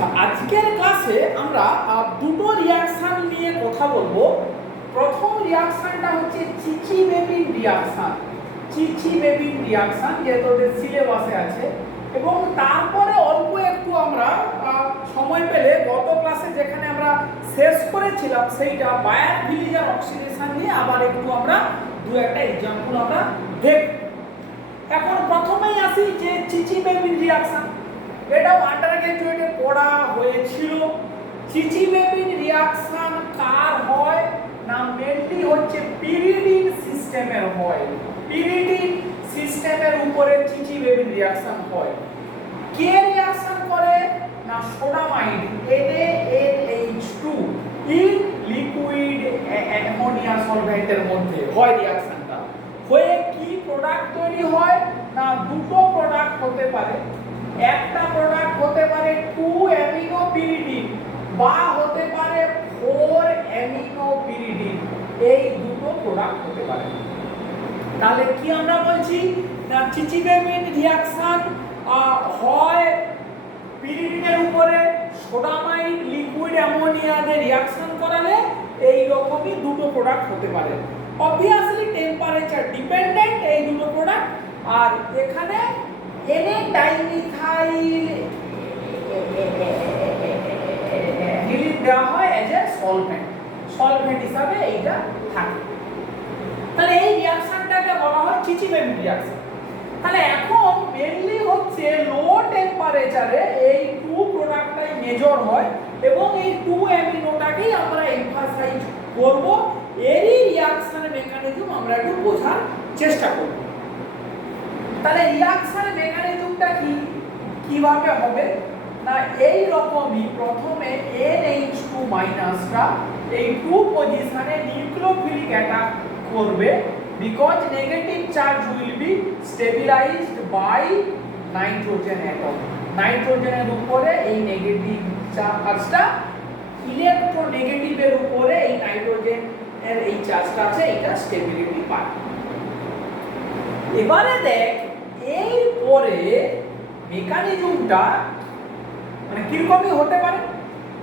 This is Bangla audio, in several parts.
আচ্ছা, আজকের ক্লাসে আমরা দুটো রিয়াকশন নিয়ে কথা বলবো। প্রথম রিয়াকশনটা হচ্ছে চিচি-বেবিন রিয়াকশন। চিচি-বেবিন রিয়াকশন যে তোদের সিলেবাসে আছে, এবং তারপরে অল্প একটু আমরা সময় পেলে গত ক্লাসে যেখানে আমরা শেষ করেছিলাম সেইটা বায়ার-ভিলিজার অক্সিডেশন নিয়ে আবার একটু আমরা দু একটা एग्जांपल আমরা দেখব। এখন প্রথমেই আসি যে চিচি-বেবিন রিয়াকশন, এটাও আন্ডারগ্র্যাজুয়েটে পড়া হয়েছিল। চিচি-বেবিন রিয়াকশন কার হয় না, মেনলি হচ্ছে পিরিডিন সিস্টেমের হয়। পিরিডিন সিস্টেমের উপরে চিচি-বেবিন রিয়াকশন হয়। কে রিয়াকশন করে না, sodamide NaNH2 in liquid ammonia সলভেন্টের মধ্যে হয় রিয়াকশনটা। হয়ে কি প্রোডাক্ট তৈরি হয় না, দুটো প্রোডাক্ট হতে পারে। একটা প্রোডাক্ট হতে পারে 2 অ্যামিনো পিরিডিন বা হতে পারে 4 অ্যামিনো পিরিডিন, এই দুটো প্রোডাক্ট হতে পারে। তাহলে কি আমরা বলছি না, চিচি-বেবিন রিয়াকশন হয় পিরিডিনের উপরে, সোডামাইড লিকুইড অ্যামোনিয়া দিয়ে রিয়াকশন করালে এই রকমই দুটো প্রোডাক্ট হতে পারে। অবভিয়াসলি টেম্পারেচার ডিপেন্ডেন্ট এই দুটো প্রোডাক্ট। আর এখানে N-ডাইমিথাইল হিলিন দেওয়া হয় এজ এ সলভেন্ট হিসাবে এইটা থাকে। তাহলে এই রিঅ্যাকশনটাকে বলা হয় চিচি-বেবিন রিঅ্যাকশন। তাহলে এখন মেইনলি হচ্ছে লো টেম্পারেচারে এই টু প্রোডাক্টটাই মেজর হয় এবং এই টু অ্যামিনোটাকেই আমরা এমফাসাইজ করব। এরই রিঅ্যাকশনের মেকানিজম আমরা একটু বোঝার চেষ্টা করব। তাহলে রিঅ্যাকশনের মেকানিজমটা কিভাবে হবে না, এই রকমই প্রথমে NH2 মাইনাসটা এই টু পজিশনে নিউক্লিওফিলিক অ্যাটাক করবে, because negative charge will be stabilized by nitrogen atom. নাইট্রোজেনের উপরে এই নেগেটিভ চার্জটা ইলেকট্রোনেগেটিভের উপরে এই নাইট্রোজেন এর এই চার্জটা আছে, এটা স্টেবিলিটি পায়। এবারে দেখ এই পরে মেকানিজমটা মানে কিরকমই হতে পারে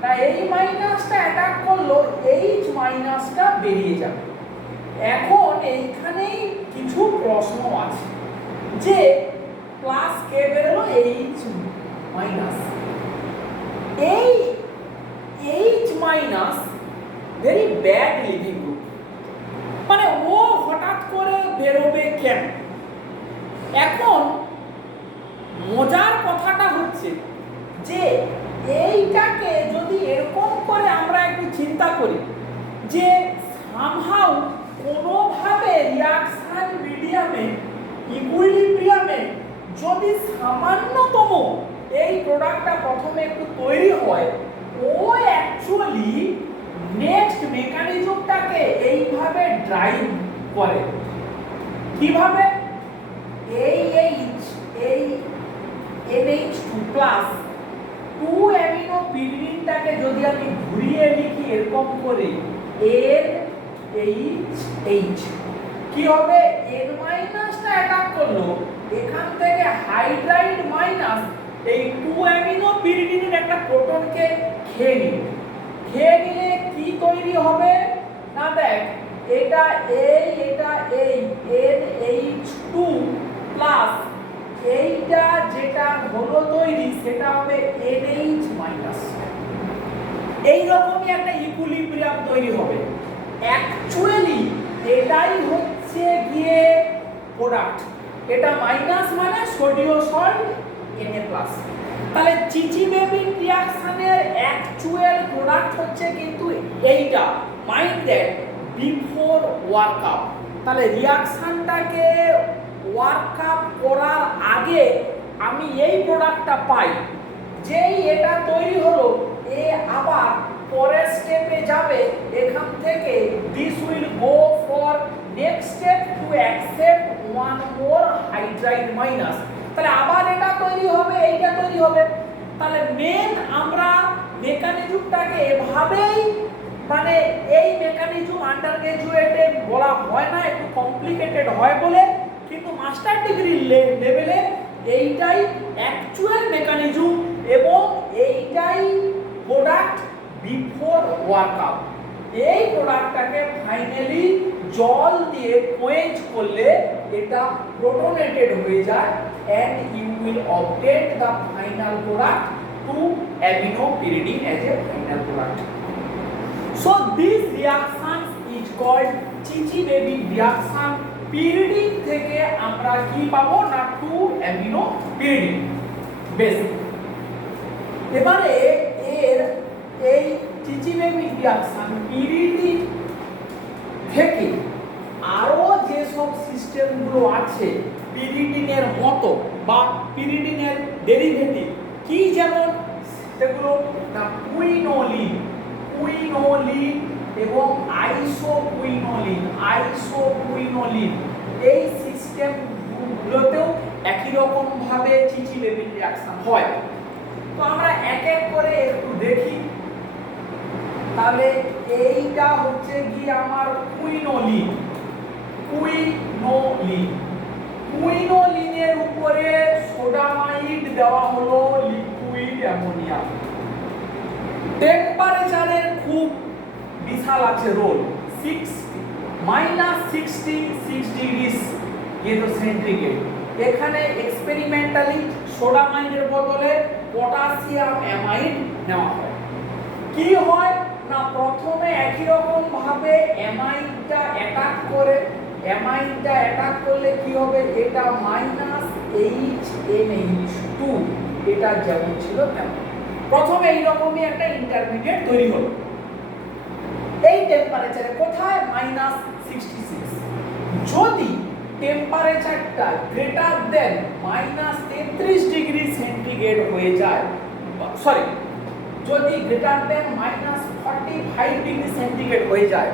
না, এই মাইনাসটা অ্যাটাক করলো, এইচ মাইনাসটা বেরিয়ে যাবে। এখন এইখানেই কিছু প্রশ্ন আছে যে প্লাস কে বেরোলো, এইচ মাইনাস। এই H minus very bad living group, মানে ও হঠাৎ করে বেরোবে কেন? এখন মজার কথাটা হচ্ছে যে এইটাকে যদি এরকম করে আমরা একটু চিন্তা করি যে সামহাউ কোনোভাবে রিঅ্যাকশন মিডিয়ামে ইকুইলিব্রিয়ামে যদি সামান্যতম এই প্রোডাক্টটা প্রথমে একটু তৈরি হয়, ও অ্যাকচুয়ালি নেক্সট মেকানিজমটাকে এইভাবে ড্রাইভ করে। কিভাবে? এই NH2 প্লাস 2 অ্যামিনো পিরিডিনটাকে যদি আমি ঘুরিয়ে লিখি এরকম করে NH, কি হবে? N মাইনাসটা অ্যাটাক করলো, এখান থেকে হাইড্রাইড মাইনাস এই 2 অ্যামিনো পিরিডিনের একটা প্রোটনকে খেয়ে নিলে কি তৈরি হবে না, দেখ এটা এই NH2 প্লাস এইটা যেটা হলো তৈরি সেটা হবে NH মাইনাস। এই রকমই একটা ইকুইলিব্রিয়াম তৈরি হবে। অ্যাকচুয়ালি এটাই হচ্ছে গিয়ে প্রোডাক্ট, এটা মাইনাস মানে সোডিয়াম সল্ট Na+। তাহলে চিচি-বেবিন রিঅ্যাকশনের অ্যাকচুয়াল প্রোডাক্ট হচ্ছে কিন্তু এইটা, মাইন্ড দ্যাট, বিফোর ওয়ার্কআপ। তাহলে রিঅ্যাকশনটাকে ওয়ার্কআপ করার আগে আমি এই প্রোডাক্টটা পাই, যেই এটা তৈরি হলো এ আবার পরের স্টেপে যাবে, এখান থেকে this will go for next step to accept one more hydride minus. তাহলে আবার এটা তৈরি হবে, এইটা তৈরি হবে। তাহলে মেন আমরা মেকানিজমটাকে এভাবেই, মানে এই মেকানিজম আন্ডারগ্র্যাজুয়েটে বলা হয় না, একটু কমপ্লিকেটেড হয় বলে, কিন্তু মাস্টার ডিগ্রি লেভেলে এইটাই অ্যাকচুয়াল মেকানিজম এবং এইটাই ওয়ার্কআপ। এই প্রোডাক্টটাকে ফাইনালি জল দিয়ে কোয়েঞ্চ করলে এটা প্রোটোনেটেড হয়ে যায় and you will obtain the final product to aminopyridine as a final product. So this reaction is called Chichi-Bebin reaction. pyridine থেকে আমরা কি পাবো না 2-aminopyridine বেস। এবারে এর এই Chichi-Bebin reaction pyridine থেকে আরো যে সব সিস্টেমগুলো আছে পিরিডিনের মতো বা পিরিডিনের ডেরিভেটিভ কি যেমন সেগুলো না কুইনোলিন এবং আইসোকুইনোলিন এই সিস্টেমগুলোতেও একই রকম ভাবে Chichi-Bebin রিঅ্যাকশন হয়। তো আমরা এক এক করে একটু দেখি। তাহলে এইটা হচ্ছে কি আমার কুইনোলিনের উপরে সোডামাইড দেওয়া হলো লিকুইড অ্যামোনিয়া। টেম্পারেচারের খুব বিশাল আছে রোল, -66 ডিগ্রি সেন্টিগ্রেড। এখানে এক্সপেরিমেন্টালি সোডামাইডের বদলে পটাশিয়াম অ্যামাইড নেওয়া হয়। কি হয় না প্রথমে একই রকম ভাবে অ্যামাইডটা অ্যাটাক করলে কি হবে এটা -HNH2 এটা যেমন ছিল তেমন প্রথমে এই রকমই একটা ইন্টারমিডিয়েট তৈরি হলো এই টেম্পারেচারে কোথায় -66। যদি টেম্পারেচারটা গ্রেটার দেন -33 ডিগ্রি সেন্টিগ্রেড হয়ে যায়, সরি যদি গ্রেটার দেন -45 ডিগ্রি সেন্টিগ্রেড হয়ে যায়,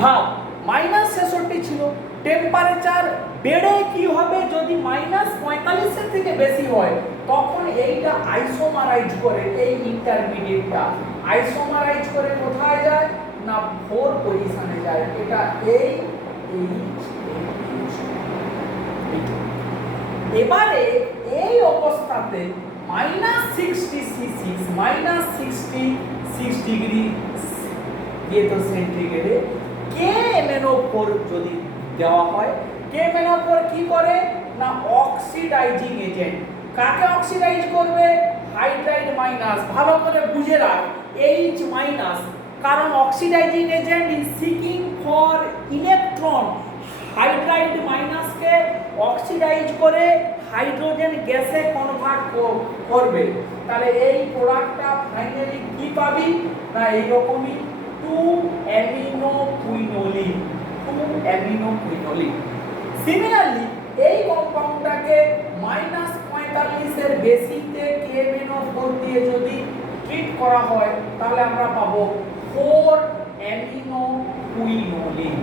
ভাব -66 ছিল, টেম্পারেচার বেড়ে কি হবে যদি -45 এর থেকে বেশি হয় তখন এইটা আইসোমারাইজ করে, এই ইন্টারমিডিয়েটটা আইসোমারাইজ করে কোথায় যায় না 4 পজিশনে যায়। এটা এই এবারে এই অবস্থাতে -66 ডিগ্রি সেন্টিগ্রেডে KMnO4 যদি দেওয়া হয়, KMnO4 কি করে না অক্সিডাইজিং এজেন্ট। কাকে অক্সিডাইজ করবে? Hydride minus. ভালো করে বুঝে রাখ H মাইনাস, কারণ oxidizing agent is seeking for electron. Hydride মাইনাসকে অক্সিডাইজ করে হাইড্রোজেন গ্যাসে কনভার্ট করবে। তাহলে এই প্রোডাক্টটা ফাইনালি কি পাবি না এইরকমই 2-aminophenolene। সিমিলারলি এই কম্পাউন্ডটাকে -45 এর বেশিতে KMnO4 দিয়ে যদি ট্রিট করা হয় তাহলে আমরা পাবো 4-aminophenolene।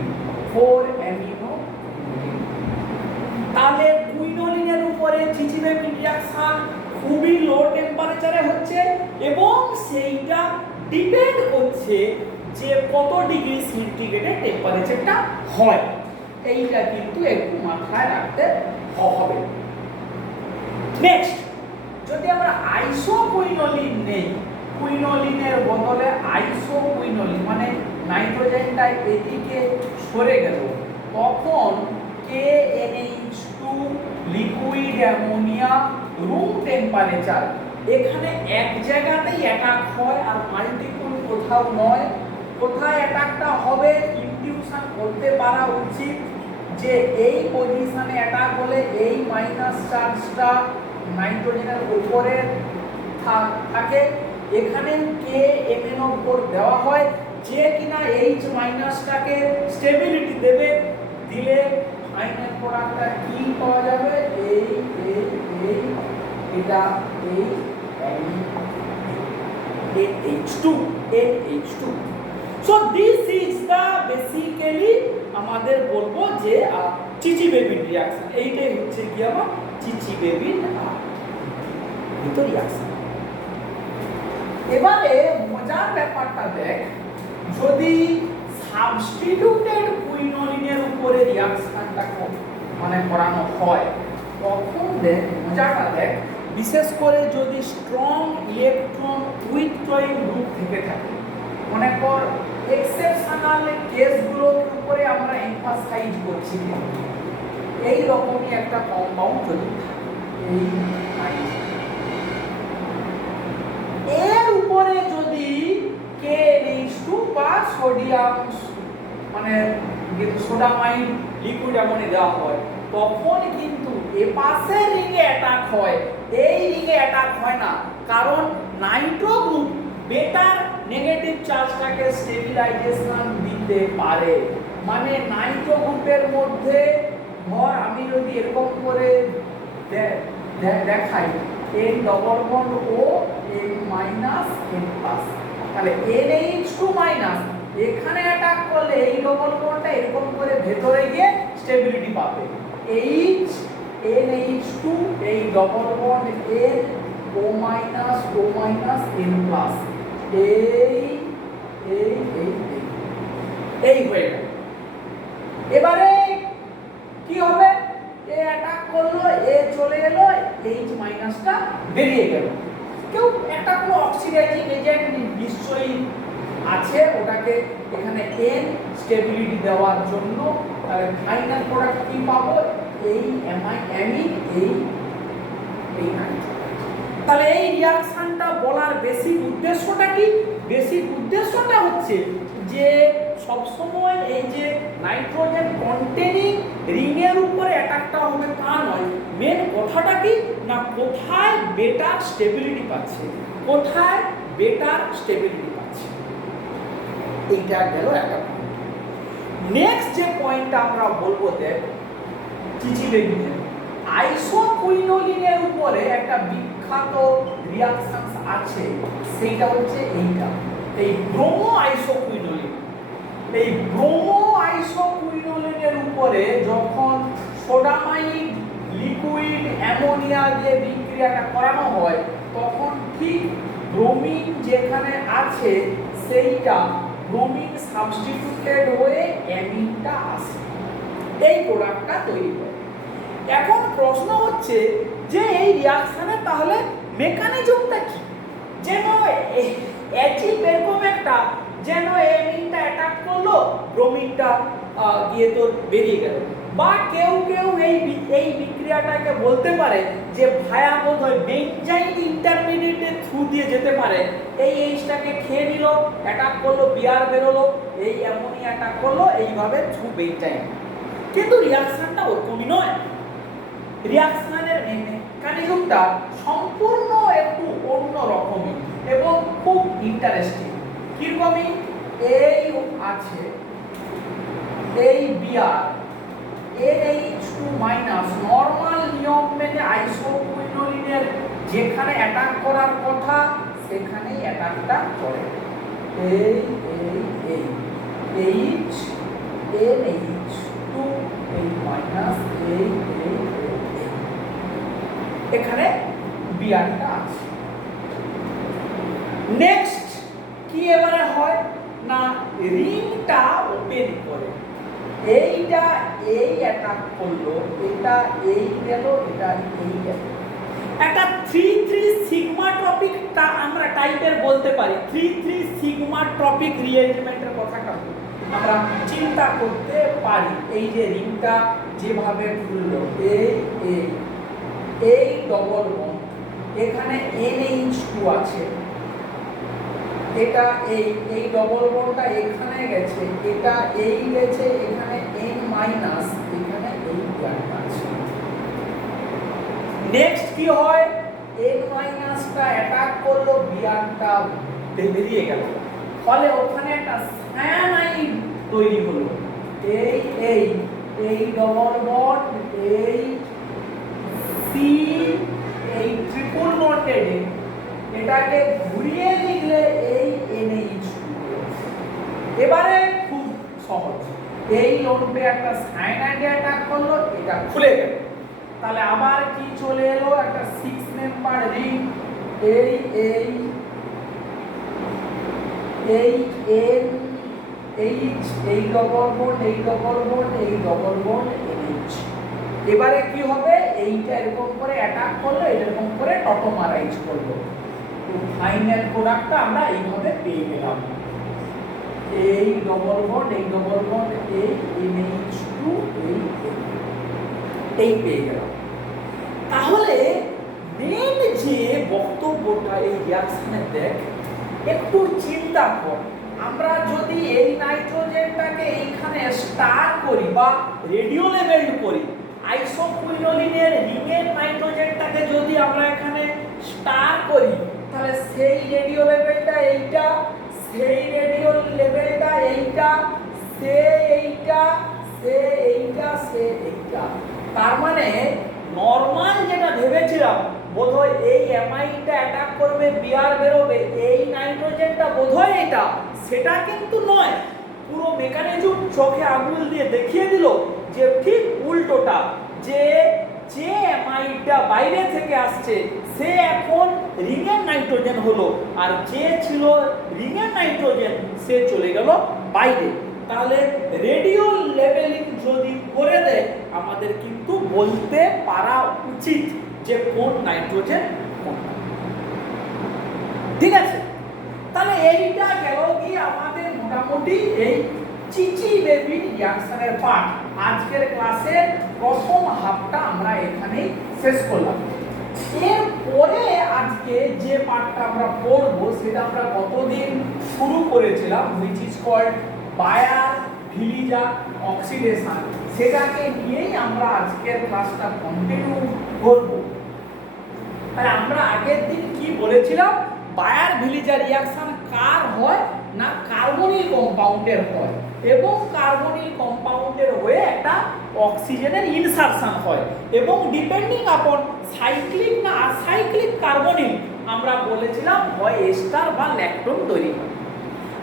তাহলে কুইনোলিনের উপরে Chichi-Bebin রিঅ্যাকশন খুবই লো টেম্পারেচারে হচ্ছে এবং সেইটা ডিপেন্ড করছে যে কত ডিগ্রি সেন্টিগ্রেডে টেম্পারেচারটা হয়। এইটা কিন্তু একটু মাথায় রাখতে হবে। নেক্সট, যদি আমরা আইসোকুইনোলিন নেই, কুইনোলিনের বদলে আইসোকুইনোলিন মানে নাইট্রোজেনটা এদিকে সরে গেল, তখন KNH2 liquid ammonia room temperature এখানে এক জায়গাতেই অ্যাটাক হয় আর মাল্টিপল কোথাও নয়। কোথায় অ্যাটাকটা হবে ইনটিউশন করতে পারা উচিত যে এই পজিশনে অ্যাটাক হলে এই মাইনাস চার্জটা নাইট্রোজেনের উপরে থাকে, এখানে KMnO4 দেওয়া হয় যে কিনা H মাইনাসটাকে স্টেবিলিটি দেবে। দিলে ফাইনাল প্রোডাক্টটা কি পাওয়া যাবে এটা NH2। So this is the basically আমাদের বলবো যে Chichi-Bebin রিঅ্যাকশন, এইটাই হচ্ছে কি আমার Chichi-Bebin রিঅ্যাকশন। এবারে মজার ব্যাপারটা দেখ, যদি সাবস্টিটিউটেড কুইনোলিনের উপরে রিঅ্যাকশনটা মানে করানো হয় তখন দেখ মজাটা দেখ বিশেষ করে যদি স্ট্রং ইলেকট্রন উইথড্রয়িং গ্রুপ থেকে থাকে, মনে কর এক্সেপশনাল কেসগুলোর উপরে আমরা এমফাসাইজ করছি, এই রকমই একটা কম্পাউন্ড যদি এর উপরে যদি KNH2 বা সোডিয়াম মানে সোডামাইড লিকুইড অ্যামোনিয়া দেওয়া হয়, তখন কিন্তু এপাশের রিংয়ে অ্যাটাক হয়, এই রিংয়ে অ্যাটাক হয় না, কারণ নাইট্রো গ্রুপ বেটার নেগেটিভ চার্জটাকে স্টেবিলাইজেশন দিতে পারে। মানে নাইট্রো গ্রুপের মধ্যে ধর আমি যদি এরকম করে দেখাই N ডবল বন্ড ও N মাইনাস N প্লাস, তাহলে NH2 মাইনাস এখানে অ্যাটাক করলে এই ডবল বন্ডটা এরকম করে ভেতরে গিয়ে স্টেবিলিটি পাবে। H NH2 এই double bond N O minus N plus এই হয়ে গেল। এবারে কি হবে, এ অ্যাটাক করলো, এ চলে এলো, H মাইনাসটা বেরিয়ে গেল। কেউ একটা কোনো অক্সিডাইজিং এজেন্ট নিশ্চয়ই আছে, ওটাকে এখানে N স্টেবিলিটি দেওয়ার জন্য, তাহলে ফাইনাল প্রোডাক্ট কি পাবো, এই অ্যামিন এই নাইট্রোজেন। তাহলে এই রিঅ্যাকশনটা বলার বেসিক উদ্দেশ্যটা কি? বেসিক উদ্দেশ্যটা হচ্ছে যে সব সময় এই যে নাইট্রোজেন কন্টেনিং রিং এর উপরে অ্যাটাকটা হবে তা নয়, মেন কথাটা কি না কোথায় বেটার স্টেবিলিটি পাচ্ছে, কোথায় বেটার স্টেবিলিটি পাচ্ছে, এইটা গেল একটা পয়েন্ট। নেক্সট যে পয়েন্টটা আমরা বলবো দেখ চিচিবেবিনে আইসোকুইনোলিনের উপরে একটা বিখ্যাত রিঅ্যাকশন আছে, সেইটা হচ্ছে এইটা, এই ব্রোমো আইসোকুইনোলিন। এই ব্রোমো আইসোকুইনোলিনের উপরে যখন সোডামাইড লিকুইড অ্যামোনিয়া দিয়ে বিক্রিয়াটা করানো হয়, তখন ঠিক ব্রোমিন যেখানে আছে সেইটা ব্রোমিন সাবস্টিটিউটেড হয়ে অ্যামিনটা আসে, এই প্রোডাক্টটা তৈরি হয়। এখন প্রশ্ন হচ্ছে যে এই রিঅ্যাকশনে তাহলে মেকানিজমটা কি, যেন অ্যাচিড এরকম একটা যেন অ্যামিনটা অ্যাটাক করলো, ব্রোমিনটা গিয়ে তো বেরিয়ে গেল, বা কেউ এই বিক্রিয়াটাকে বলতে পারে যে ভায়া বোধ হয় বেঞ্জাইন ইন্টারমিডিয়েটের থ্রু দিয়ে যেতে পারে, এই এইচটাকে খেয়ে নিল, অ্যাটাক করলো, বিয়ার বেরোলো, এই অ্যামোনিয়া অ্যাটাক করলো, এইভাবে থ্রু বেঞ্জাইন। কিন্তু রিঅ্যাকশনটা ওরকমই নয়, রিঅ্যাকশনের মেকানিজমটা সম্পূর্ণ একটু অন্য রকমই এবং খুব ইন্টারেস্টিং। কিরকমই, এই আছে এই বিআর NH2 মাইনাস নরমাল নিয়ম মেনে আইসোকুইনোলিনের যেখানে অ্যাটাক করার কথা সেখানেই অ্যাটাকটা করে, এই H NH2 এই মাইনাস এই এখানে বিআরটা আছে। নেক্সট কি এবারে হয় না রিংটা ওপেন করে, এইটা এই অ্যাটাক করলো, এটা এই গেল, এটা এই গেল, একটা 3-3 সিগমা টপিকটা আমরা টাইপের বলতে পারি, 3-3 সিগমা টপিক রিঅ্যারেঞ্জমেন্টের কথাটা আমরা চিন্তা করতে পারি। এই যে রিংটা যেভাবে খুললো, এই ডবল বন্ড, এখানে NH2 আছে, এটা এই ডবল বন্ডটা এখানে গেছে, এটা এই গেছে, এখানে N মাইনাস, এখানে এই গ্যাপ আছে। নেক্সট কি হয়, N মাইনাসটা অ্যাটাক করলো, বিআরটা বেরিয়ে গেল, ফলে ওখানে একটা সায়ানাইড তৈরি হলো, এই ডবল বন্ড এই সি এই ট্রিপল বন্ডেড, এটাকে ঘুরিয়ে লিখলে এই NH2। এবারে খুব সহজ, এই লোডে একটা সায়ানাইড অ্যাটাক করলো, এটা খুলে গেল, তাহলে আবার কি চলে এলো, একটা 6 মেম্বার রিং, এই N H এই ডবল বন্ড এই ডবল বন্ড এই ডবল বন্ড NH, এবারে কি হবে, এইটা এরকম করে অ্যাটাক করলো, এরকম করে টটোমারাইজ করলো, তো ফাইনাল প্রোডাক্টটা আমরা এইভাবে পেয়ে গেলাম। এই ডবল বন্ড, এই ডবল বন্ড, এই NH2, এই পেয়ে গেলাম। তাহলে মেন যে বক্তব্যটা এই রিঅ্যাকশনের দেখ, একটু চিন্তা কর, আমরা যদি এই নাইট্রোজেনটাকে এইখানে স্টার করি বা রেডিও লেভেলড করি, আইসোকুইনোলিনের রিংয়ের নাইট্রোজেনটাকে যদি আমরা এখানে স্টার করি, তাহলে সেই রেডিও লেভেলটা এইটা, সেই রেডিও লেভেলটা এইটা, সে এইটা, সে এইটা, সে এইটা। তার মানে নরমাল যেটা ভেবেছিলাম বোধহয় এই অ্যামাইনটা অ্যাটাক করবে, বিয়ার বেরোবে, এই নাইট্রোজেনটা বোধহয় এটা, সেটা কিন্তু নয়। পুরো মেকানিজম চোখে আঙুল দিয়ে দেখিয়ে দিল যে ঠিক উল্টোটা, যে যে অ্যামাইনটা বাইরে থেকে আসছে সে এখন রিংয়ের নাইট্রোজেন হলো, আর যে ছিল রিংয়ের নাইট্রোজেন সে চলে গেল বাইরে। তাহলে রেডিও লেভেলিং যদি করে দেয়, আমাদের কিন্তু বলতে পারা উচিত যে কোন নাইট্রোজেন কোনটা। ঠিক আছে, তাহলে এইটা গেল কি আমাদের মোটামুটি এই চিচি বেবি রিঅ্যাকশনের পার্ট। আজকের ক্লাসের প্রথম হাফটা আমরা এখানেই শেষ করলাম। এরপরে আজকে যে পার্টটা আমরা পড়বো সেটা আমরা গতদিন শুরু করেছিলাম, which is called বায়ার-ভিলিজার অক্সিডেশন। সেটাকে নিয়েই আমরা আজকের ক্লাসটা কন্টিনিউ করব। তাহলে আমরা আগের দিন কি বলেছিলাম, বায়ার-ভিলিজার রিঅ্যাকশন কার হয় না কার্বনিল কম্পাউন্ডের হয়, এবং কার্বনিল কম্পাউন্ডের হয়ে একটা অক্সিজেনের ইনসারশন হয়, এবং ডিপেন্ডিং আপন সাইক্লিক না অ্যাসাইক্লিক কার্বনিল আমরা বলেছিলাম হয় এস্টার বা ল্যাকটোন তৈরি হয়।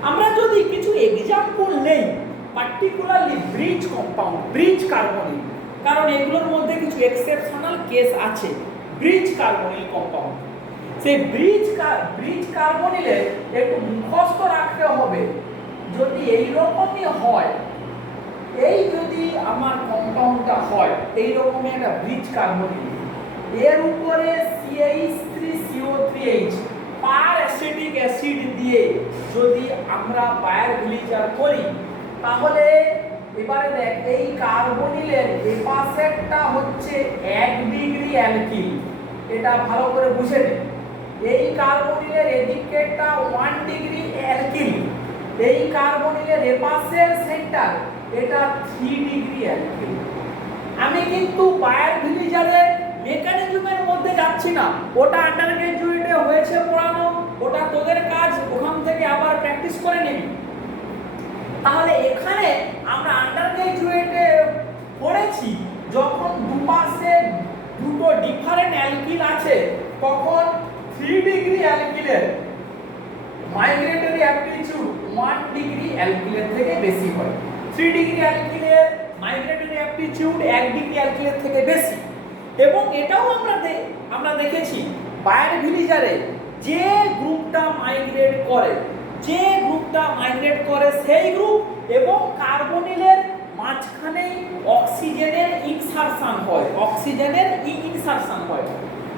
আমরা যদি কিছু এক্সাম্পল নেই, particularly bridge compound, bridge carbonyl, কারণ এগুলোর মধ্যে কিছু এক্সেপশনাল কেস আছে, ব্রিজ কার্বনিল কম্পাউন্ড। সেই ব্রিজ কার্বনিলে একটু মুখস্থ রাখতে হবে, যদি এই রকমই হয়, এই যদি আমার কম্পাউন্ডটা হয় এই রকমই একটা ব্রিজ কার্বনিল, এর উপরে CH3CO3H পার অ্যাসিটিক অ্যাসিড দিয়ে যদি আমরা বায়ার-ভিলিজার করি, তাহলে এবারে দেখ এই কার্বনিলের এপাশেরটা হচ্ছে 1 ডিগ্রি অ্যালকিল, এটা ভালো করে বুঝে নে। এই কার্বনিলের এদিকেরটা 1 ডিগ্রি অ্যালকিল, এই কার্বনিলের এপাশের সেন্টার এটা 3 ডিগ্রি অ্যালকিল। আমি কিন্তু বায়ার-ভিলিজারের মেকানিজমের মধ্যে যাচ্ছি না, ওটা আন্ডার গ্রাজুয়েটে হয়েছে পড়ানো, ওটা তোদের কাজ, ওখান থেকে আবার প্র্যাকটিস করে নিবি। তাহলে এখানে আমরা আন্ডার গ্রাজুয়েটে পড়েছি যখন দুপাশে দুটো ডিফারেন্ট অ্যালকিল আছে, তখন 3 ডিগ্রি অ্যালকিলের মাইগ্রেটরি অ্যামপ্লিটিউড 1 ডিগ্রি অ্যালকিলের থেকে বেশি হয়, 3 ডিগ্রি অ্যালকিলের মাইগ্রেটরি অ্যামপ্লিটিউড 1 ডিগ্রি অ্যালকিলের থেকে বেশি। এবং এটাও আমরা দেখেছি বায়ার-ভিলিজারে যে গ্রুপটা মাইগ্রেট করে সেই গ্রুপ এবং কার্বনিলের মাঝখানে অক্সিজেনের ইনসারশন হয়,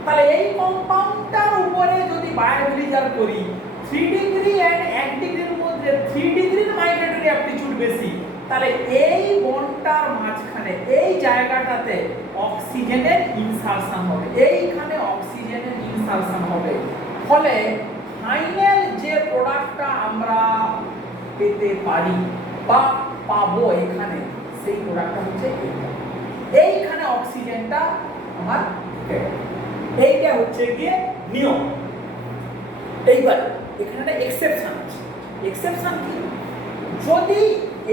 তাহলে এই কম্পাউন্ডটার উপরে যদি বায়ার-ভিলিজার করি, 3 ডিগ্রি এন্ড 1 ডিগ্রির মধ্যে 3 ডিগ্রির মাইগ্রেটরি অ্যামপ্লিটিউড বেশি, তাহলে এই বন্ডটার মাঝখানে এই জায়গাটাতে অক্সিজেনের ইনসারশন হবে, এইখানে অক্সিজেনের ইনসারশন হবে। ফলে ফাইনাল যে প্রোডাক্টটা আমরা পেতে পারি বা পাবো এখানে, সেই প্রোডাক্টটা হচ্ছে এইখানে অক্সিজেনটা আমার, এইটা হচ্ছে গিয়ে নিয়ম। এইবার এখানে একটা এক্সেপশন আছে। এক্সেপশন কি, যদি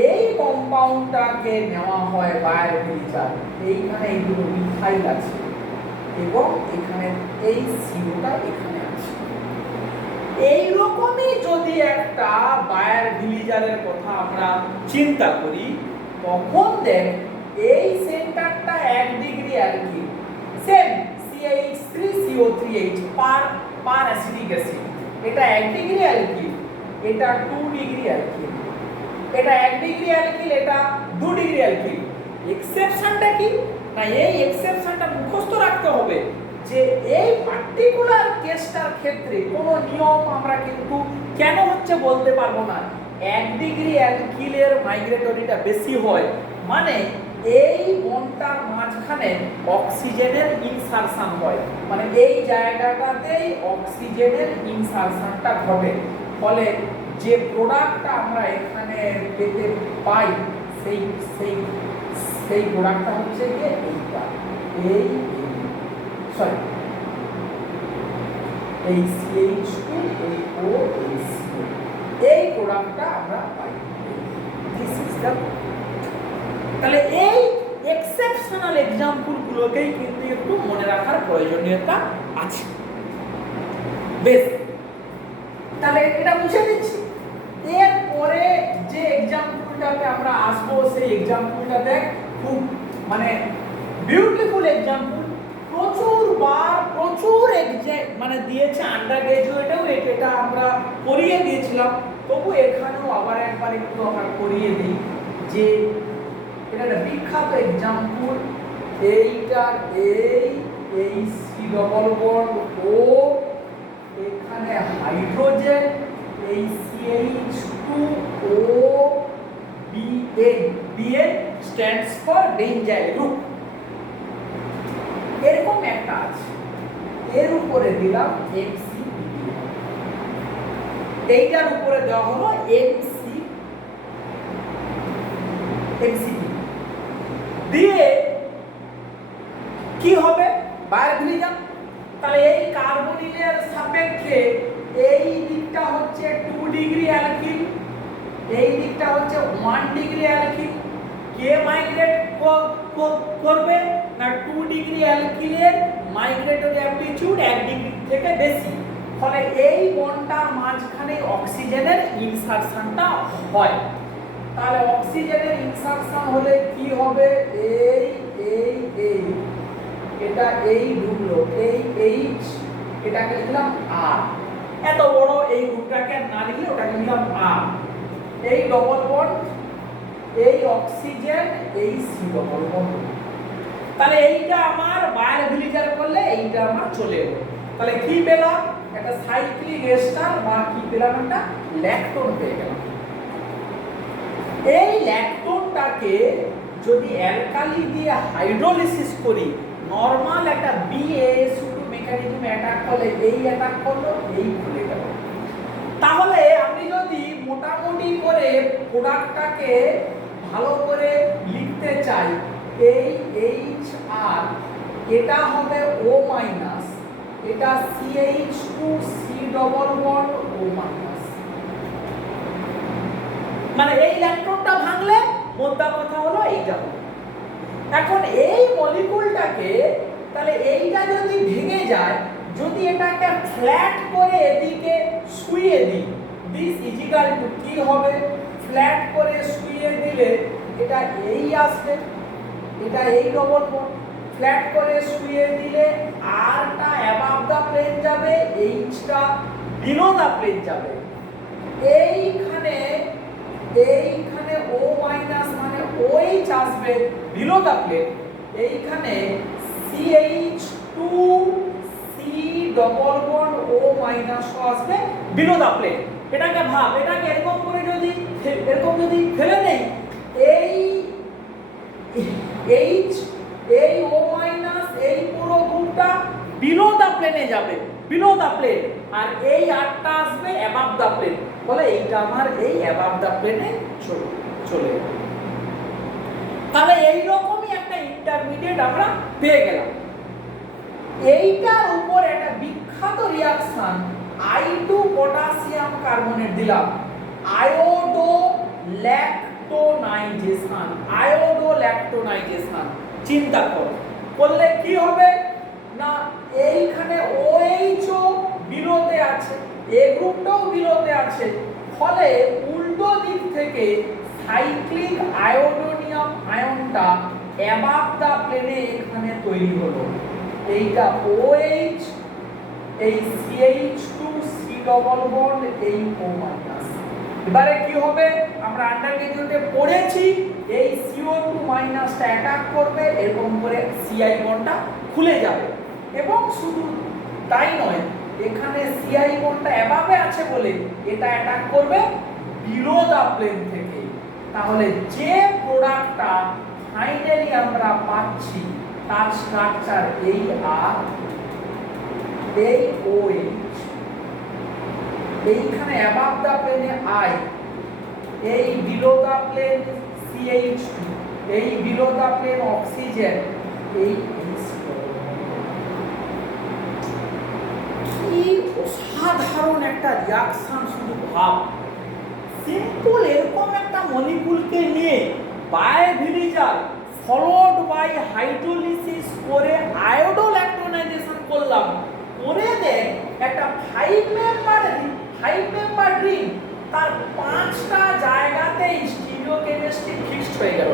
এই কম্পাউন্ডটাকে নেওয়া হয় বায়ার-ভিলিজার, এইখানে এইগুলো মিথাইল আছে এবং এখানে এই সিওটা এখানে আছে, এই রকমই যদি একটা বায়ার-ভিলিজারের কথা আমরা চিন্তা করি, তখন দেখ এই সেন্টারটা 1 ডিগ্রি অ্যালকিল, সেম CH3CO3H পার অ্যাসিটিক অ্যাসিড, এটা 1 ডিগ্রি অ্যালকিল, এটা 2 ডিগ্রি অ্যালকিল, এটা 1 ডিগ্রি অ্যালকিল, এটা 2 ডিগ্রি অ্যালকিল। এক্সেপশনটা কি, না এই এক্সেপশনটা মুখস্থ রাখতে হবে যে এই পার্টিকুলার কেসটার ক্ষেত্রে কোনো নিয়ম আমরা কিন্তু কেন হচ্ছে বলতে পারবো না। 1 ডিগ্রি অ্যালকিলের মাইগ্রেটরিটা বেশি হয় মানে এই বন্ডটার মাঝখানে অক্সিজেনের ইনসারশন হয়, মানে এই জায়গাটাতেই অক্সিজেনের ইনসারশনটা ঘটে, ফলে যে প্রোডাক্টটা আমরা এখানে পেতে পাই সেই সেই সেই প্রোডাক্টটা হচ্ছে কি এইটা, এই সরি এই CH2 এই O এই CO, এই প্রোডাক্টটা আমরা পাই। দিস ইজ দ্য, তাহলে এই এক্সেপশনাল এক্সাম্পল গুলোকেই কিন্তু একটু মনে রাখার প্রয়োজনীয়তা আছে। বেশ, তাহলে এটা মুছে দিচ্ছি। এরপরে যে এক্সাম্পলটাতে আমরা আসবো সেই এক্সাম্পলটা দেখ, খুব মানে বিউটিফুল এক্সাম্পল, প্রচুর মানে দিয়েছে আন্ডার গ্রাজুয়েটেও, এটা আমরা করিয়ে দিয়েছিলাম, তবু এখানেও আবার একবার একটু আমরা করিয়ে দিই যে এটা একটা বিখ্যাত এক্সাম্পল। এইটার এই সি ডবল বন্ড ও, এখানে হাইড্রোজেন, এই CH2O BN stands for benzyl group. এরকম একটা আছে, এর উপরে দিলাম MC, এইটার উপরে দেওয়া হলো MC দিয়ে কি হবে বায়োফিলিজম। তাহলে এই কার্বনিলের সাপেক্ষে এই দিকটা হচ্ছে 2 ডিগ্রি অ্যালকিল, এই দিকটা হচ্ছে 1 ডিগ্রি অ্যালকিল। কে মাইগ্রেট করবে না 2 ডিগ্রি অ্যালকিলের মাইগ্রেটরি অ্যামপ্লিটিউড 1 ডিগ্রি থেকে বেশি, ফলে এই বন্ডটার মাঝখানে অক্সিজেনের ইনসারশনটা হয়। তাহলে অক্সিজেনের ইনসারশন হলে কি হবে, এই এটা এই ঢুকলো, এই H, এটাকে লিখলাম R, এত বড় এই গ্রুপটাকে না লিখলে ওটাকে লিখলাম R, এই ডবল বন্ড, এই অক্সিজেন, এই সি ডবল বন্ড। তাহলে এইটা আমার বায়োফিলিজার করলে এইটা আমার চলে এলো। তাহলে কি পেলাম, একটা সাইক্লিক এস্টার বা কি পেলাম, একটা ল্যাকটোন পেয়ে গেলাম। এই ল্যাকটোনটাকে যদি অ্যালকালি দিয়ে হাইড্রোলিসিস করি, নরমাল একটা BASO2 মেকানিজম অ্যাটাক করলে এই অ্যাটাক করলো, এই খুলে গেল। তাহলে আমি যদি মোটামুটি করে প্রোডাক্টটাকে ভালো করে লিখতে চাই, এই HR, এটা হবে O মাইনাস, এটা CH2 C double bond O minus, মানে এই ইলেকট্রনটা ভাঙলে মোদ্দা কথা হলো এইটা। এখন এই মলিকুলটাকে, তাহলে এইটা যদি ভেঙে যায়, যদি এটাকে ফ্ল্যাট করে এদিকে শুইয়ে দিই, দিস ইজিক্যাল টু কি হবে, ফ্ল্যাট করে শুইয়ে দিলে এটা এই আসবে, এটা এই ডবল বন্ড, ফ্ল্যাট করে শুইয়ে দিলে আরটা অ্যাবাভ দা প্লেন যাবে, এইচটা বিলো দা প্লেন যাবে। এইখানে O মাইনাস মানে OH আসবে বিলো দা প্লেন, এইখানে CH2 C double bond O minus আসবে বিলো দা প্লেন। এটাকে ভাব, এটাকে এরকম করে যদি ফেলে নেই, এই H, এই O মাইনাস, এই পুরো গ্রুপটা বিলো দা প্লেনে যাবে, বিলো দা প্লেন, আর এই আটটা আসবে অ্যাবাভ দা প্লেন, বলে এইটা আমার এই অ্যাবাভ দা প্লেনে চলে। তাহলে এই রকমই একটা ইন্টারমিডিয়েট আমরা পেয়ে গেলাম। এইটার উপর একটা বিখ্যাত রিঅ্যাকশন I2 পটাশিয়াম কার্বনেট দিলাম, আয়োডো ল্যাকটোনাইজেশন। চিন্তা করলে কি হবে না, এইখানে OH ও বিলোতে আছে, এ গ্রুপটাও বিলোতে আছে, ফলে উল্টো দিক থেকে সাইক্লিক আয়োডোনিয়াম আয়নটা অ্যাবাভ দা প্লেনে এখানে তৈরি হলো। এইটা OH, এই CH2 C ডবল বন্ড, এই O মাইনাস, এবারে কি হবে, আমরা আন্ডারগ্রাজুয়েটে পড়েছি এই CO2 মাইনাসটা অ্যাটাক করবে, এরকম করে CI বন্ডটা খুলে যাবে। এবং শুধু তাই নয়, এখানে CI বন্ডটা এভাবে আছে বলে এটা অ্যাটাক করবে বিলো দা প্লেন থেকে। তাহলে যে প্রোডাক্টটা ফাইনালি আমরা পাচ্ছি তার স্ট্রাকচার এই আর এই OH, এইখানে অ্যাবাভ দা প্লেনে I, এই বিলো দা প্লেন CH2, এই বিলো দা প্লেন অক্সিজেন, এই কি অসাধারণ একটা রিঅ্যাকশন, শুধু ভাব। সিম্পল এরকম একটা মলিকুলকে নিয়ে বায়োভিলিজার ফলোড বাই হাইড্রোলিসিস করে আয়োডোল্যাক্টোনাইজেশন করলাম, করে দেন একটা 5 মেম্বার রিং, তার 5টা জায়গাতেই স্টিরিওকেমিস্ট্রি ফিক্সড হয়ে গেল।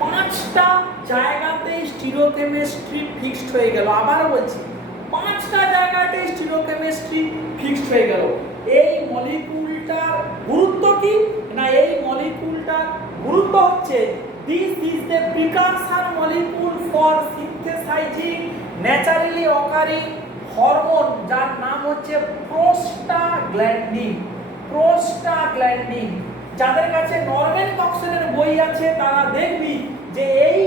5টা জায়গাতেই স্টিরিওকেমিস্ট্রি ফিক্সড হয়ে গেল। আবার বলছি, 5টা জায়গাতে স্টিরিওকেমিস্ট্রি ফিক্সড হয়ে গেল। এই মলিকুলটার গুরুত্ব কি না, এই মলিকুলটার গুরুত্ব হচ্ছে this is the precursor molecule for synthesizing naturally occurring hormone, যার নাম হচ্ছে প্রোস্টাগ্ল্যান্ডিন। প্রোস্টাগ্ল্যান্ডিন, যাদের কাছে নরম্যান কক্সনের বই আছে তারা দেখবি যে এই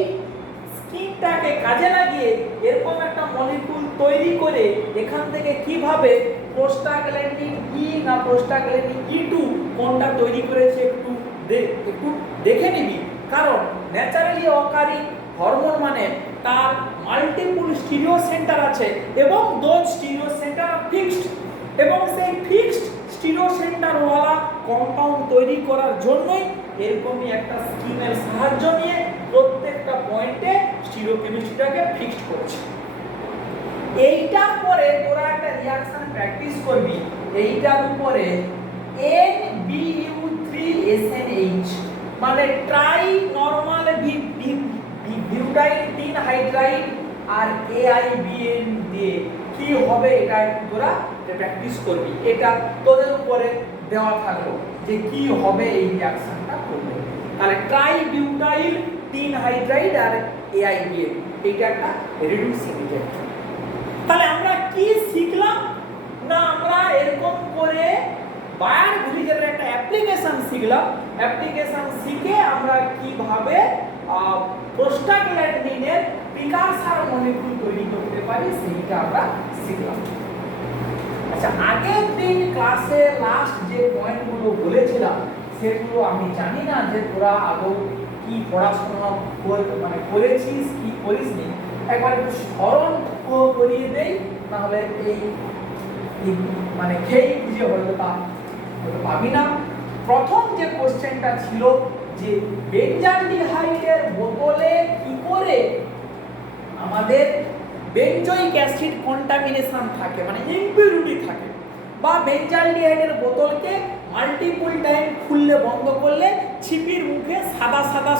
স্কিনটাকে কাজে লাগিয়ে এরকম একটা মলিকুল তৈরি করে এখান থেকে কিভাবে প্রোস্টাগ্ল্যান্ডিন ই না প্রোস্টাগ্ল্যান্ডিন E2 কোনটা তৈরি করেছে একটু দেখে নিবি। কারণ ন্যাচারালি অকারিং হরমোন মানে তার মাল্টিপল স্টিরিও সেন্টার আছে এবং দোজ স্টিরিও সেন্টার ফিক্সড, এবং সেই ফিক্সড স্টিরিও সেন্টার ওয়ালা কম্পাউন্ড তৈরি করার জন্যই এরকমই একটা স্কিমের সাহায্য নিয়ে প্রত্যেকটা পয়েন্টে স্টিরিওকেমিস্ট্রিটাকে ফিক্সড করছে। এইটার পরে তোরা একটা রিঅ্যাকশন প্র্যাকটিস করবি, এইটার উপরে NBU3SNH মানে ট্রাই নরমাল বিউটাইল তিন হাইড্রাইড আর AIBN দিয়ে কি হবে এটা তোরা প্র্যাকটিস করবি। এটা তোদের উপরে দেওয়া থাকলো যে কি হবে এই রিঅ্যাকশনটা করবে। তাহলে ট্রাই বিউটাইল তিন হাইড্রাইড আর AIBN, এটা একটা রিডিউসিং এজেন্ট। তাহলে আমরা কি শিখলাম না, আমরা এরকম করে বায়োভিলিজারের একটা অ্যাপ্লিকেশন শিখলাম। অ্যাপ্লিকেশন শিখে আমরা কিভাবে প্রোস্টাগ্ল্যান্ডিনের প্রিকারসর মলিকুল তৈরি করতে পারি সেইটা আমরা শিখলাম। আচ্ছা, আগের দিন ক্লাসে লাস্ট যে পয়েন্টগুলো বলেছিলাম সেগুলো আমি জানি না যে তোরা আদৌ কি পড়াশোনা করেছিস কি করিসনি, একবার একটু স্মরণ করিয়ে দেই, তাহলে এই মানে খেয়ে বুঝে হয়তো পাবি না। প্রথম যে কোশ্চেনটা ছিল যে বেনজালডিহাইডের বোতলে কি করে আমাদের বেনজোইক অ্যাসিড কন্টামিনেশন থাকে, মানে ইমপিউরিটি থাকে, বা বেনজালডিহাইডের বোতলকে মাল্টিপল টাইম খুললে বন্ধ করলে ছিপির মুখে সাদা সাদা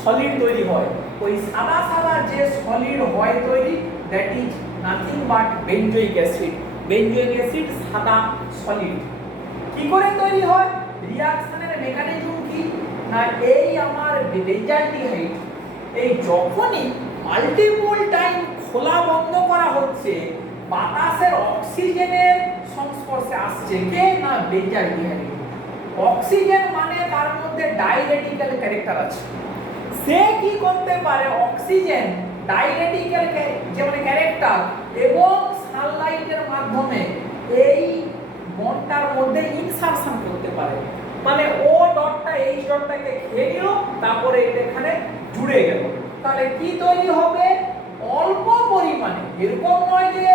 সলিড তৈরি হয়। ওই সাদা সাদা যে সলিড হয় তৈরি, that is nothing but benzoic acid. Benzoic acid সাদা সলিড কি করে তৈরি হয়, রিঅ্যাকশনের মেকানিজম কি না, এই আমার বেনজালডিহাইড এই যখনই মাল্টিপল টাইম খোলা বন্ধ করা হচ্ছে, বাতাসের অক্সিজেনের সংস্পর্শে আসছে কে না বেনজালডিহাইড। অক্সিজেন মানে তার মধ্যে ডাইরেটিক্যাল ক্যারেক্টার আছে, সে কি করতে পারে অক্সিজেন ডাইরেটিক্যাল যেমন ক্যারেক্টার এবং সানলাইটের মাধ্যমে এই বন্ডটার মধ্যে ইনসারশন করতে পারে, মানে ও ডটটা এই ডটটাকে খেয়ে নিল, তারপরে এটা এখানে জুড়ে গেল। তাহলে কি তৈরি হবে, অল্প পরিমাণে, এরকম নয় যে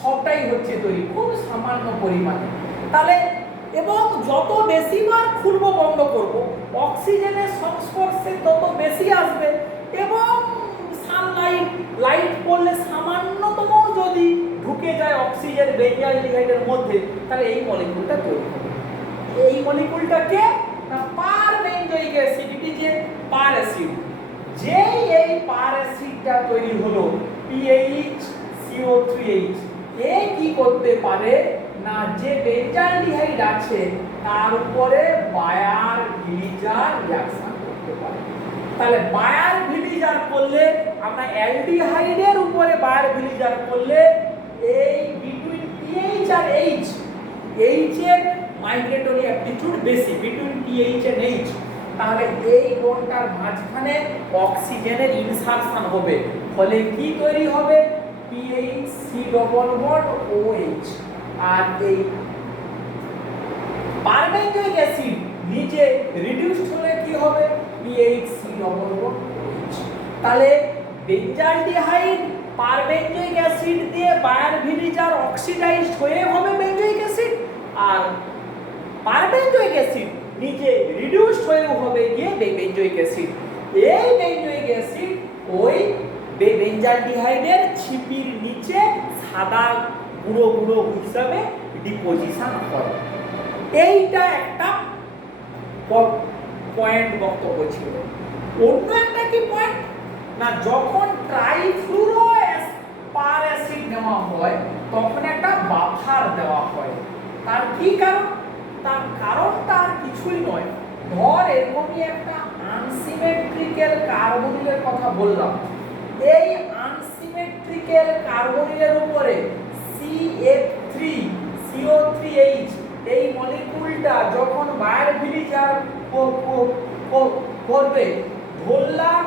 সবটাই হচ্ছে তৈরি, খুব সামান্য পরিমাণে। তাহলে এবং যত বেশিবার খুলবো বন্ধ করব, অক্সিজেনের সংস্পর্শে তত বেশি আসবে, এবং সানলাইট লাইট পড়লে সামান্যতম যদি ঢুকে যায় অক্সিজেন বেনজালডিহাইডের মধ্যে, তাহলে এই মলিকুলটা তৈরি হবে। এই মলিকুলটাকে না পার বেনজোইক অ্যাসিড, এটি যে পার অ্যাসিড, যে এই পার অ্যাসিডটা তৈরি হলো PaHCO3H, এ কি করতে পারে না যে বেঞ্জালডিহাইড আছে তার উপরে বায়ার ভিলিজার রিঅ্যাকশন করতে পারে। তাহলে বায়ার ভিলিজার করলে আমরা অ্যালডিহাইডের উপরে বায়ার ভিলিজার করলে এই বিটুইন পিএইচ আর এইচ, এইচ এর মাইগ্রেটরি অ্যাপটিটিউড বেশি বিটুইন পিএইচ এন্ড এইচ, তাহলে এই বন্ডটার মাঝখানে অক্সিজেনের ইনসারশন হবে, ফলে কি তৈরি হবে P H C double bond O H. আর এই পারবেঞ্জয়িক অ্যাসিড নিচে রিডিউসড হলে কি হবে P H C double bond O H. তাহলে বেঞ্জালডিহাইড পারবেঞ্জয়িক অ্যাসিড দিয়ে বায়ার ভিলিজার অক্সিডাইজড হয়ে হবে বেঞ্জয়িক অ্যাসিড, আর পারবেঞ্জয়িক অ্যাসিড নিচে রিডিউসড হয়ে হবে গিয়ে বেঞ্জয়িক অ্যাসিড। এই বেঞ্জয়িক অ্যাসিড ওই বেঞ্জালডিহাইডের ছিপির নিচে সাদা গুঁড়ো গুঁড়ো হিসাবে ডিপোজিশন হয়। এইটা একটা পয়েন্ট বক্তব্য ছিল। অন্য একটা কি পয়েন্ট না, যখন ট্রাইফ্লুরো পার অ্যাসিড নেওয়া হয় তখন একটা বাফার দেওয়া হয়। তার কি কারণ? তার কারণটা আর কিছুই নয়, ধর এরকমই একটা আনসিমেট্রিক্যাল কার্বনিলের কথা বললাম, এই আনসিমেট্রিক্যাল কার্বনিলের উপরে CF3CO3H এই মলিকিউলটা যখন বায়ার ভিলিজার করবে, ধরলাম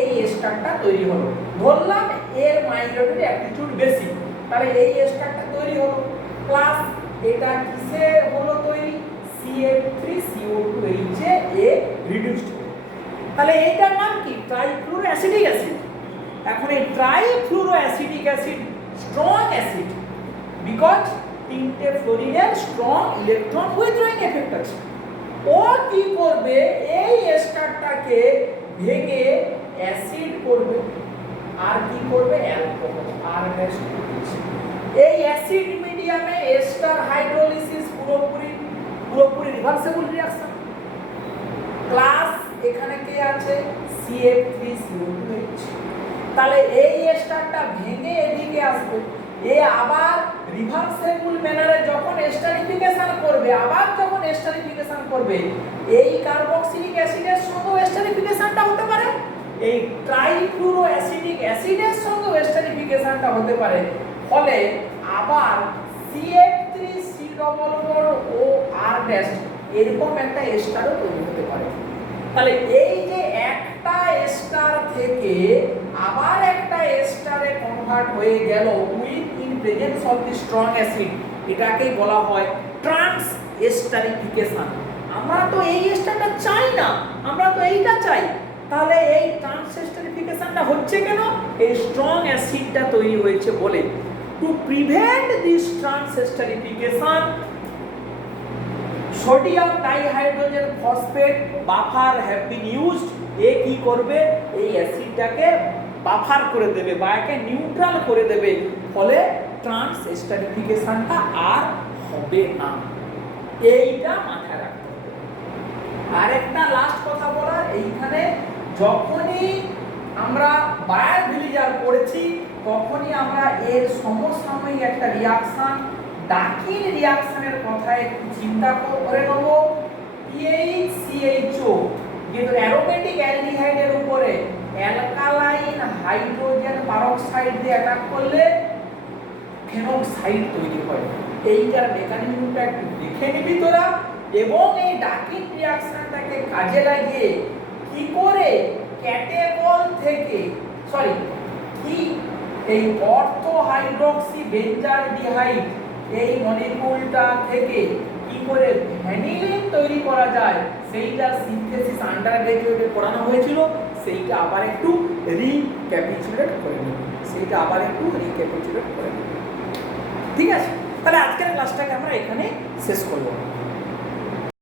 এই এস্টারটা তৈরি হলো, ধরলাম এর মাইগ্রেটরি অ্যাপটিটিউড বেশি, তাহলে এই এস্টারটা তৈরি হলো, প্লাস এটা কিসে হলো তৈরি CF3CO2H এ রিডিউসড হলো। তাহলে এইটার নাম কি ট্রাইফ্লুরো অ্যাসিডিক অ্যাসিড। এখন এই trifluoro acetic acid strong acid, because তিনটে ফ্লোরিনের স্ট্রং ইলেকট্রন উইথড্রয়িং এফেক্ট আছে। ও কি করবে এই এস্টারটাকে ভেঙে অ্যাসিড করবে, আর কি করবে অ্যালকোহল আর এই অ্যাসিড মিডিয়ামে এস্টার হাইড্রোলিসিস পুরোপুরি রিভার্সিবল রিঅ্যাকশন। প্লাস এখানে কে আছে CF3CO2H, তাহলে এই এস্টারটা ভেঙে এদিকে আসবে, এ আবার রিভার্সিবল ম্যানারে যখন এস্টারিফিকেশন করবে, আবার যখন এস্টারিফিকেশন করবে এই কার্বক্সিলিক অ্যাসিডের সঙ্গে এস্টারিফিকেশনটা হতে পারে, এই ট্রাইফ্লুরো অ্যাসিডিক অ্যাসিডের সঙ্গে এস্টারিফিকেশনটা হতে পারে, ফলে আবার CF3C+OR' এরকম একটা এস্টারও তৈরি হতে পারে। তাহলে এই যে একটা এস্টার থেকে আবার একটা এস্টারে কনভার্ট হয়ে গেল with in presence of the strong acid, এটাকেই বলা হয় ট্রান্স এস্টারিফিকেশন। আমরা তো এই এস্টারটা চাই না, আমরা তো এইটা চাই। তাহলে এই ট্রান্স এস্টারিফিকেশনটা হচ্ছে কেন? এই স্ট্রং অ্যাসিডটা তৈরি হয়েছে বলে। To prevent this trans esterification, sodium dihydrogen phosphate buffer have been used. এ কি করবে এই অ্যাসিডটাকে বাফার করে দেবে বা একে নিউট্রাল করে দেবে, ফলে ট্রান্স এস্টারিফিকেশনটা আর হবে না। এইটা মাথায় রাখতে হবে। আরেকটা লাস্ট কথা বলার, এইখানে যখনই আমরা বায়ার ভিলিজার করেছি তখনই আমরা এর সমসাময়িক একটা রিঅ্যাকশন ডাকিন রিঅ্যাকশনের কথা একটু চিন্তা করে নেব। PHCHO যেহেতু অ্যারোমেটিক অ্যালডিহাইডের উপরে অ্যালকালাইন হাইড্রোজেন পারক্সাইড দিয়ে অ্যাটাক করলে ফেনক্সাইড তৈরি হয়। এইটার মেকানিজমটা একটু দেখে নিবি তোরা, এবং এই ডাকিন রিঅ্যাকশনটাকে কাজে লাগিয়ে কি করে ক্যাটেকল থেকে কি এই অর্থো হাইড্রক্সি বেঞ্জালডিহাইড এই মলিকিউলটা থেকে কি করে ভ্যানিলিন তৈরি করা যায় সেইটা সিনথেসিস আন্ডার গ্রাজুয়েটে পড়ানো হয়েছিল। সেইটা আবার একটু রিক্যাপিচুলেট করে নেব, ঠিক আছে? তাহলে আজকের ক্লাসটাকে আমরা এখানে শেষ করব।